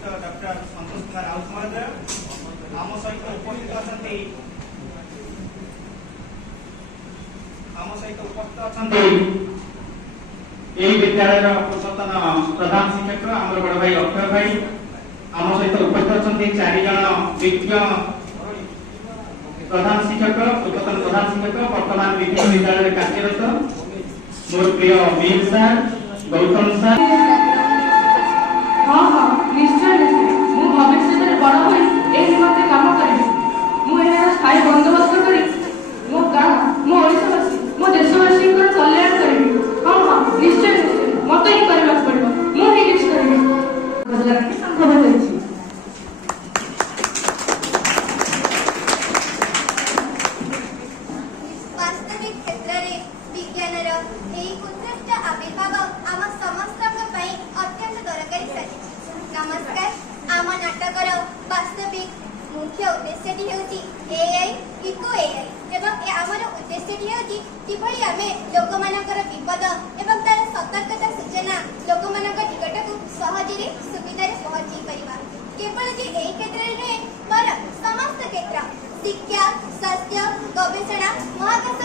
श्रीयुक्त doctor Santosh Kumar Raut महोदय आम सहित उपस्थित अच्छा विद्यालय पूर्वतन प्रधान शिक्षक आम बड़ भाई अक्षय भाई आम सहित उपस्थित अच्छा 4 जन विज्ञ प्रधान शिक्षक पूर्वतन प्रधान शिक्षक वर्तमान विभिन्न विद्यालय कार्यरत मोर प्रिय मीर सर गौतम सर। हाँ हाँ निश्चय निश्चय मु भविष्य में बड़ हो निमंते काम करी मुझे स्थायी बंदोबस्त करी मो गाँ मो ओडिशावासी मो देशवासी कल्याण करी। हाँ हाँ निश्चय निश्चय मत ही करने पड़ो मुझे किसी करी संभव हो। मुख्य उद्देश्य एआई इको एआई एवं आमर उद्देश्य किभली आमे लोक मानकर विपद एवं तार सतर्कता सूचना लोक मानक निकट को सहजरे सुविधारे पहुंची परिबा। केवल जे एई क्षेत्र रे पर समस्त क्षेत्र शिक्षा स्वास्थ्य गवेषणा महाकाश